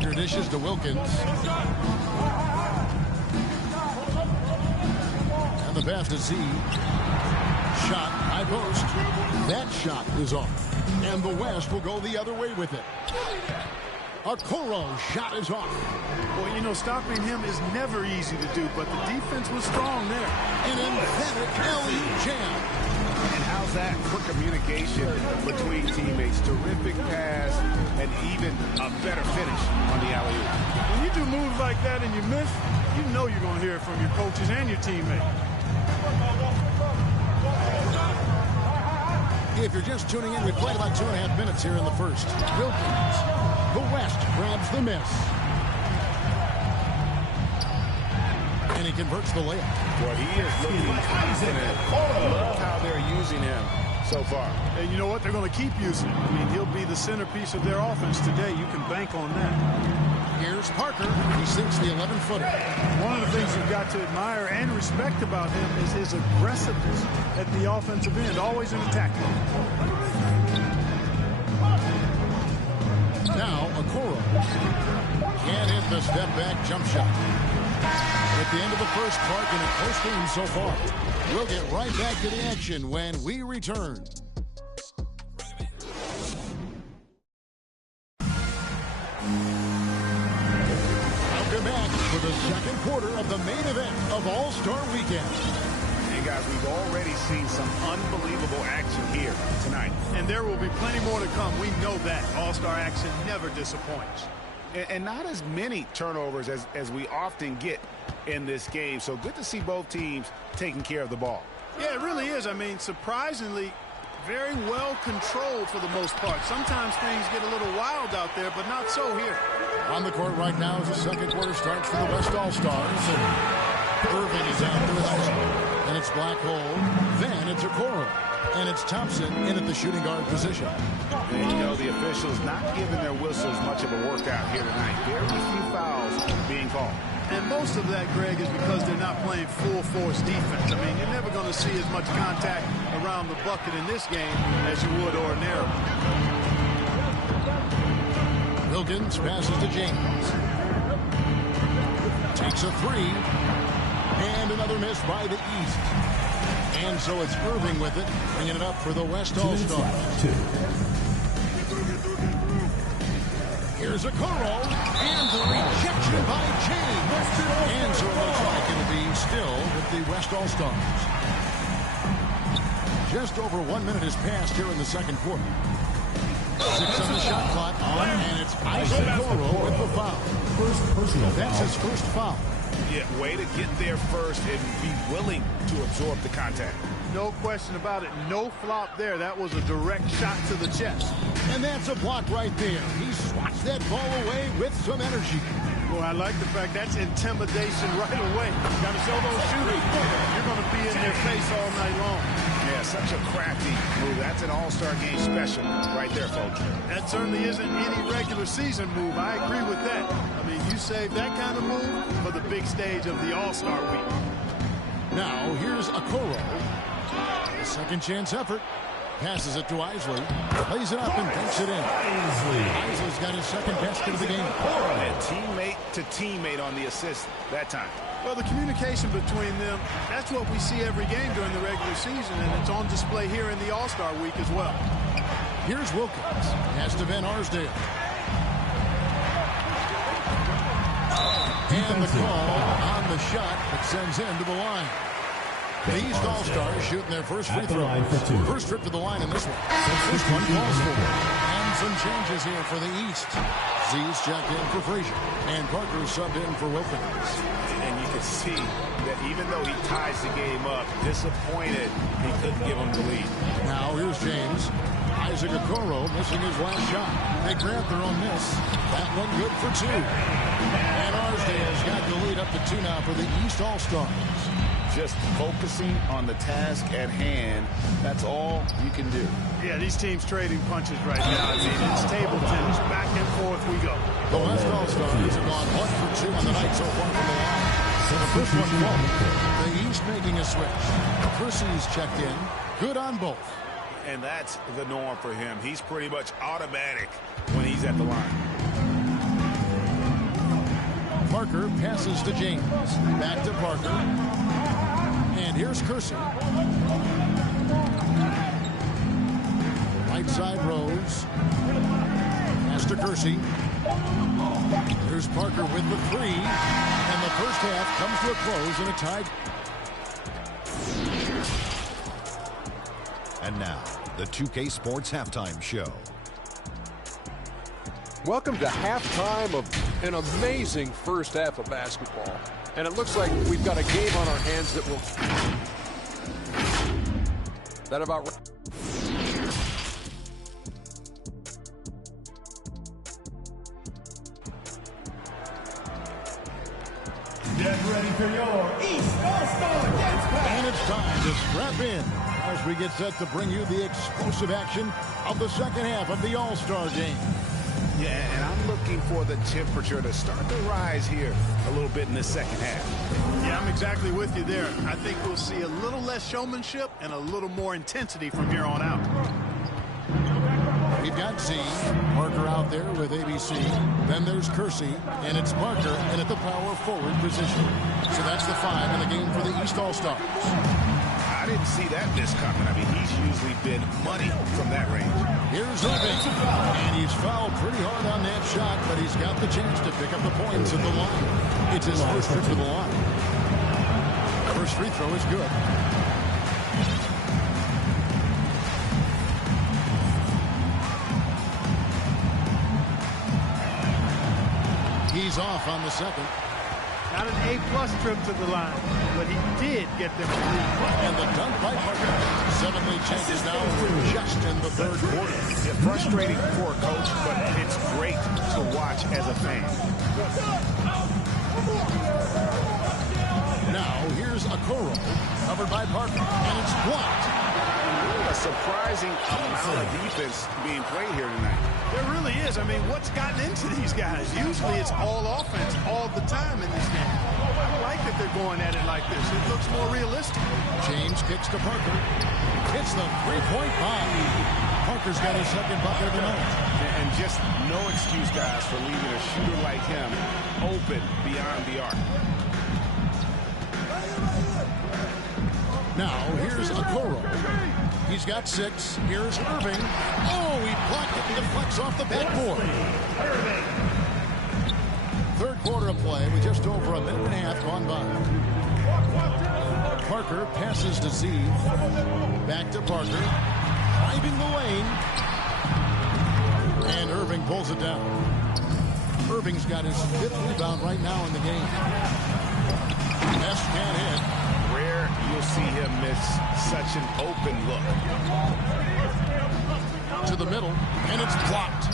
Parker dishes to Wilkins. And the pass to Z. Shot, high post. That shot is off. And the West will go the other way with it. Okoro's shot is off. Well, you know, stopping him is never easy to do, but the defense was strong there. An emphatic alley jam. And how's that for communication between teammates? Terrific pass and even a better finish on the alley-oop. When you do moves like that and you miss, you know you're going to hear it from your coaches and your teammates. If you're just tuning in, we played about 2.5 minutes here in the first. Wilkins, the West grabs the miss. And he converts the layup. Well, he is looking confident. Look how they're using him so far. And you know what? They're going to keep using him. I mean, he'll be the centerpiece of their offense today. You can bank on that. Here's Parker. He sinks the 11-footer. One of the things you've got to admire and respect about him is his aggressiveness at the offensive end, always in attack mode. Now, Okoro can't hit the step-back jump shot. At the end of the first part, in a close game so far. We'll get right back to the action when we return. For the second quarter of the main event of All-Star Weekend. And guys, we've already seen some unbelievable action here tonight. And there will be plenty more to come. We know that. All-Star action never disappoints. And not as many turnovers as we often get in this game. So good to see both teams taking care of the ball. Yeah, it really is. I mean, surprisingly, very well controlled for the most part. Sometimes things get a little wild out there, but not so here. On the court right now as the second quarter starts for the West All-Stars. And Irving is out to the hole. And it's Black Hole. Then it's Okoro. And it's Thompson in at the shooting guard position. And you know, the officials not giving their whistles much of a workout here tonight. Very few fouls being called. And most of that, Greg, is because they're not playing full-force defense. I mean, you're never going to see as much contact around the bucket in this game as you would ordinarily. Wilkins passes to James. Takes a three. And another miss by the East. And so it's Irving with it, bringing it up for the West All-Stars. Here's Okoro, and the rejection by James. And so it looks like it'll be still with the West All-Stars. Just over 1 minute has passed here in the second quarter. 6 on the shot clock, and it's Isaac Okoro with the foul. That's his first foul. Yeah, way to get there first and be willing to absorb the contact. No question about it. No flop there. That was a direct shot to the chest. And that's a block right there. He swats that ball away with some energy. Boy, I like the fact that's intimidation right away. Got to show those shooters. You're going to be in their face all night long. Yeah, such a crafty move. That's an all-star game special right there, folks. That certainly isn't any regular season move. I agree with that. I mean, you save that kind of move for the big stage of the All-Star week. Now, here's Okoro. A second chance effort. Passes it to Isley. Plays it up and dunks it in. Isley's got his second basket of the game. And teammate to teammate on the assist that time. Well, the communication between them, that's what we see every game during the regular season, and it's on display here in the All-Star week as well. Here's Wilkins. Has to Van Arsdale. And the call on the shot that sends him to the line. The East All-Stars shooting their first free throw. First trip to the line in this one. First one falls for. And some changes here for the East. Z's checked in for Frazier. And Parker subbed in for Wilkins. And you can see that even though he ties the game up, disappointed he couldn't give him the lead. Now here's James. Isaac Okoro missing his last shot. They grab their own miss. That one good for two. And Arsdale's got the lead up to 2 now for the East All-Stars. Just focusing on the task at hand, that's all you can do. Yeah, these teams trading punches right now. I mean, it's table tennis. Back and forth we go. The West All-Stars have gone 1 for 2 on the night so far from the line. So the first one won. The East making a switch. Percy's checked in. Good on both. And that's the norm for him. He's pretty much automatic when he's at the line. Parker passes to James. Back to Parker. And here's Kersey. Right side Rose. Pass to Kersey. Here's Parker with the three. And the first half comes to a close in a tie. And now, the 2K Sports Halftime Show. Welcome to halftime of an amazing first half of basketball. And it looks like we've got a game on our hands that will... That about... Get ready for your East All-Star Dance Pack. And it's time to strap in as we get set to bring you the explosive action of the second half of the All-Star game. Yeah, and I'm looking for the temperature to start to rise here a little bit in the second half. Yeah, I'm exactly with you there. I think we'll see a little less showmanship and a little more intensity from here on out. We've got Z, Parker out there with ABC. Then there's Kersey, and it's Parker in at the power forward position. So that's the five in the game for the East All-Stars. I didn't see that miss coming. I mean, he's usually been money from that range. Here's Irving, and he's fouled pretty hard on that shot, but he's got the chance to pick up the points at the line. It's his first trip to the line. First free throw is good. He's off on the second. Not an A-plus trip to the line, but he did get them through. And the dunk by Parker. 7 lead changes now. We're just in the third quarter. Yeah, frustrating for a coach, but it's great to watch as a fan. Now here's Okoro, covered by Parker, and it's blocked. A surprising amount of defense being played here tonight. There really is. I mean, what's gotten into these guys? Usually it's all offense all the time in this game. I like that they're going at it like this. It looks more realistic. James kicks to Parker. Hits the three-point bomb. Parker's got his second bucket of the night. And just no excuse, guys, for leaving a shooter like him open beyond the arc. Now here's Okoro. He's got 6. Here's Irving. Oh, he blocked it and deflects off the backboard. Third quarter of play with just over a minute and a half gone by. Parker passes to Z. Back to Parker. Driving the lane. And Irving pulls it down. Irving's got his 5th rebound right now in the game. Best man hit. Rare you'll see him miss such an open look. To the middle, and it's blocked.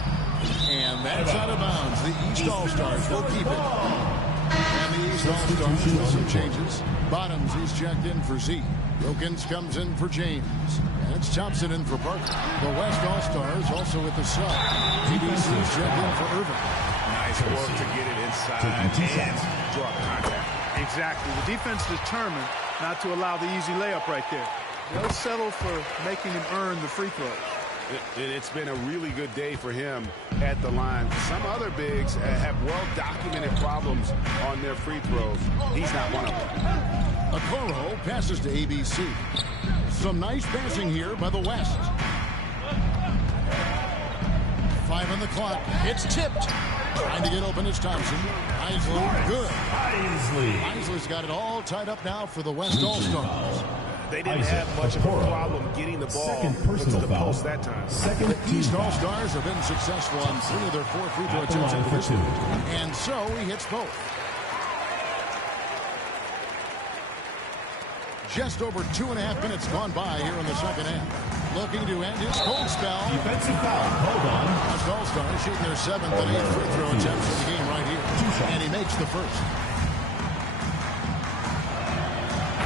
And that's out of bounds. The East All-Stars will keep it. And the East All-Stars with some changes. Bottoms, he's checked in for Z. Wilkins comes in for James. And it's Thompson in for Parker. The West All-Stars also with the sub. ABC's checked in for Irving. Nice work to get it inside and draw contact. Exactly. The defense determined not to allow the easy layup right there. They'll settle for making him earn the free throws. It's been a really good day for him at the line. Some other bigs have well-documented problems on their free throws. He's not one of them. Okoro passes to ABC. Some nice passing here by the West. 5 on the clock. It's tipped. Trying to get open is Thompson. Isley, good. Isley's got it all tied up now for the West All-Stars. They didn't have much of a problem getting the ball into the post that time. The East All-Stars have been successful on 3 of their 4 free throw attempts at this point. And so he hits both. Just over 2.5 minutes gone by here in the second half. Looking to end his cold spell. Defensive foul. Hold on. West All-Stars shooting their 7th and 8th free throw attempts in the game right here. And he makes the first.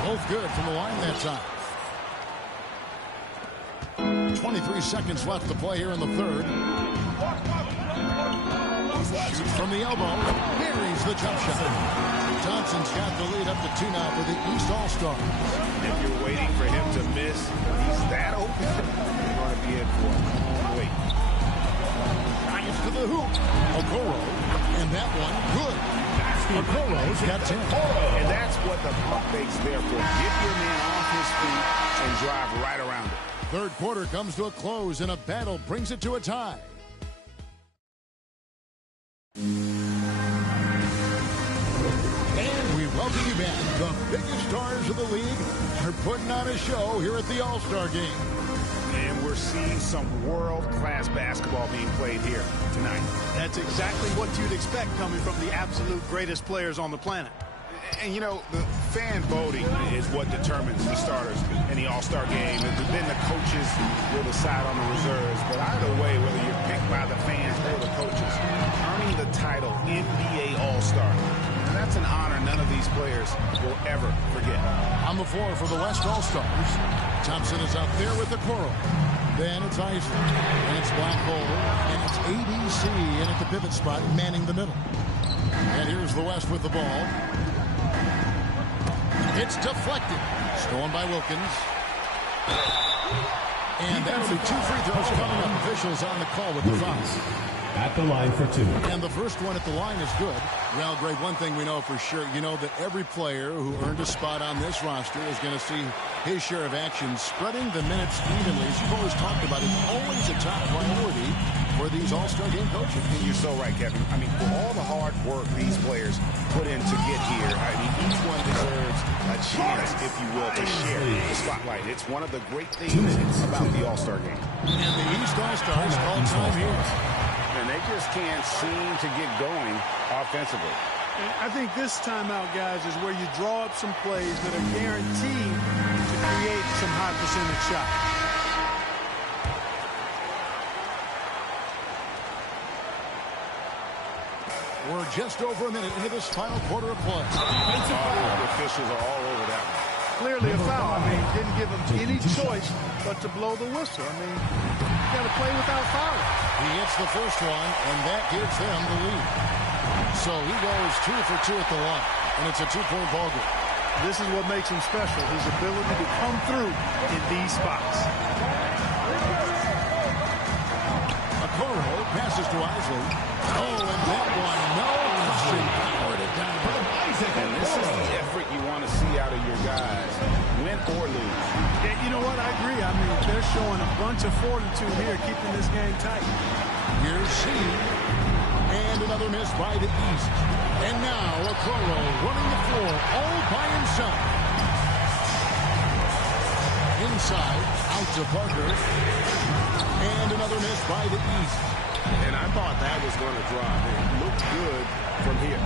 Both good from the line that time. 23 seconds left to play here in the third. Shoots from the elbow. Buries the jump shot. Johnson's got the lead up to 2 now for the East All-Stars. If you're waiting for him to miss, he's that open. You're going to be in for him. Wait. Drives to the hoop. Okoro. And that one good. Okoro's got 10. And that's what the pump fakes there for. Get your man off his feet and drive right around it. Third quarter comes to a close, and a battle brings it to a tie. And we welcome you back. The biggest stars of the league are putting on a show here at the All-Star Game. And we're seeing some world-class basketball being played here tonight. That's exactly what you'd expect coming from the absolute greatest players on the planet. And, you know, the fan voting is what determines the starters in the All-Star Game. Then the coaches will decide on the reserves. But either way, whether you're picked by the fans or the coaches, earning the title NBA All-Star, that's an honor none of these players will ever forget. On the floor for the West All-Stars, Thompson is out there with the Okoro. Then it's Isaac, and it's Black Hole, and it's ABC, and at the pivot spot, manning the middle. And here's the West with the ball. It's deflected. Stolen by Wilkins. And that'll be 2 free throws coming up. Officials on the call with the foul. At the line for 2. And the first one at the line is good. Well, Greg, one thing we know for sure, you know that every player who earned a spot on this roster is going to see his share of action. Spreading the minutes evenly, as you've always talked about, is always a top priority for these All-Star Game coaches. You're so right, Kevin. I mean, for all the hard work these players put in to get here, I mean, each one deserves a chance, if you will, to share the spotlight. It's one of the great things about the All-Star Game. And the East All-Stars call time here. And they just can't seem to get going offensively. I think this timeout, guys, is where you draw up some plays that are guaranteed to create some high percentage shots. We're just over a minute into this final quarter of play. The officials are all over that one. Clearly a foul. I mean, didn't give him any choice but to blow the whistle. I mean, you got to play without fouling. He hits the first one, and that gives them the lead. So he goes 2 for 2 at the line, and it's a 2-point ball game. This is what makes him special, his ability to come through in these spots. Okoro passes to Isley. Oh, and that one, no question, powered it down. And this is the effort you want to see out of your guys, win or lose. Yeah, you know what? I agree. I mean, they're showing a bunch of fortitude here, keeping this game tight. Here's C. And another miss by the East. And now Okoro running the floor all by himself. Inside, out to Parker. And another miss by the East. And I thought that was going to drop. It looked good from here.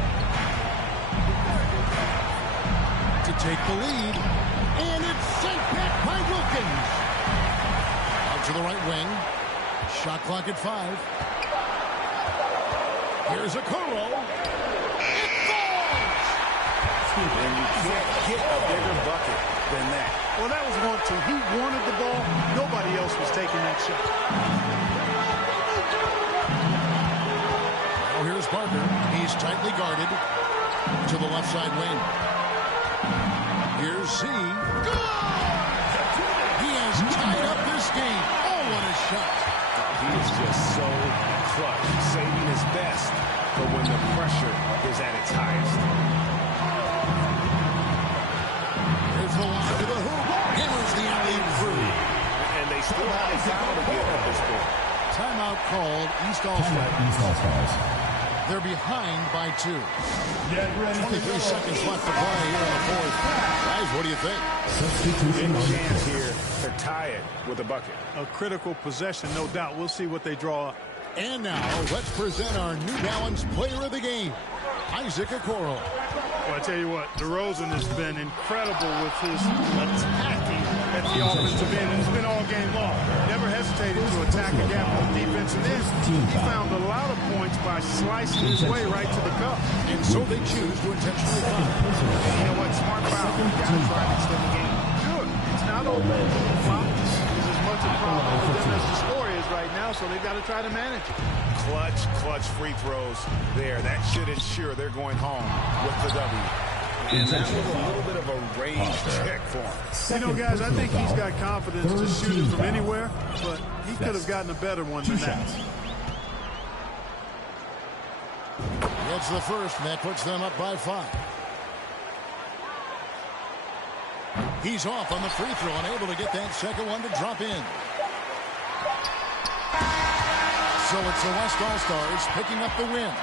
To take the lead. And it's sent back by Wilkins. Out to the right wing. Shot clock at 5. Here's Okoro. It falls! And you can't get a bigger bucket than that. Well, that was 1-2. He wanted the ball. Nobody else was taking that shot. Oh, here's Parker. He's tightly guarded to the left side wing. Here's Z. Good! He has tied up this game. Oh, what a shot. He is just so clutch, saving his best for when the pressure is at its highest. Here's the line to the hoop. Hammers the alley through. And they still have a foul to give at this point. Timeout called East All-Stars. They're behind by 2. 23 seconds left to play here in the fourth. Guys, what do you think? Big chance here to tie it with a bucket. A critical possession, no doubt. We'll see what they draw up. And now, let's present our New Balance player of the game, Isaac Okoro. Well, I tell you what, DeRozan has been incredible with his attacking at the offensive end. It's been all game long. Never hesitated to attack a gap on the defensive end. He found a lot of points by slicing his way right to the cup. And so they choose to intentionally foul. You know what? Smart foul. You got to try to extend the game. Sure, it's not over. Foul is as much a problem for them as the score is right now, so they've got to try to manage it. Clutch free throws there. That should ensure they're going home with the W. And that was a little bit of a range check for him. You know, guys, I think he's got confidence to shoot it from anywhere, but he could have gotten a better one than that. Gets the first, and that puts them up by 5. He's off on the free throw, unable to get that second one to drop in. So it's the West All-Stars picking up the win.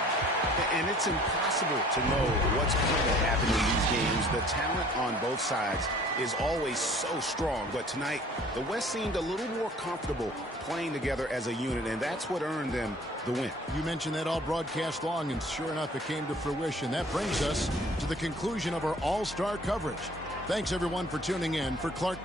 And it's impossible to know what's going to happen in these games. The talent on both sides is always so strong. But tonight, the West seemed a little more comfortable playing together as a unit, and that's what earned them the win. You mentioned that all broadcast long, and sure enough, it came to fruition. That brings us to the conclusion of our All-Star coverage. Thanks, everyone, for tuning in. For Clark